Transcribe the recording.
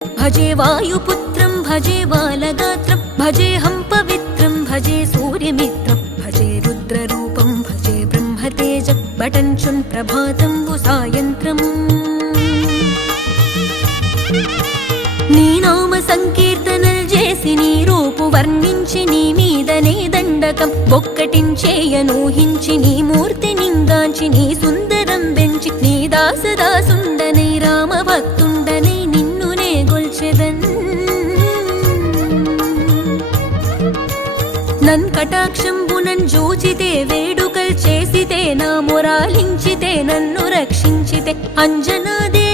భజే వాయుపుత్రం భజే బాలగాత్రం భజేహం పవిత్రం భజే సూర్యమిత్రం భజే రుద్రరూపం భజే బ్రహ్మతేజ బటంచున్ ప్రభాతంబు సాయంత్రము నీ నామ సంకీర్తనల్ చేసి నీ రూపు వర్ణించి నీ మీదనే దండకం ఒక్కటించేయనూహించి నీ మూర్తి నింగాంచి నీ సుందరం పెంచి నీ దాసదాసుండనై రామ భక్తుండనై నిన్నునే గొల్చెదన్ నన్ కటాక్షంబునన్ జూచితే వేడుకల్ చేసితే నా మొరాలించితే నన్ను రక్షించితే అంజనాదే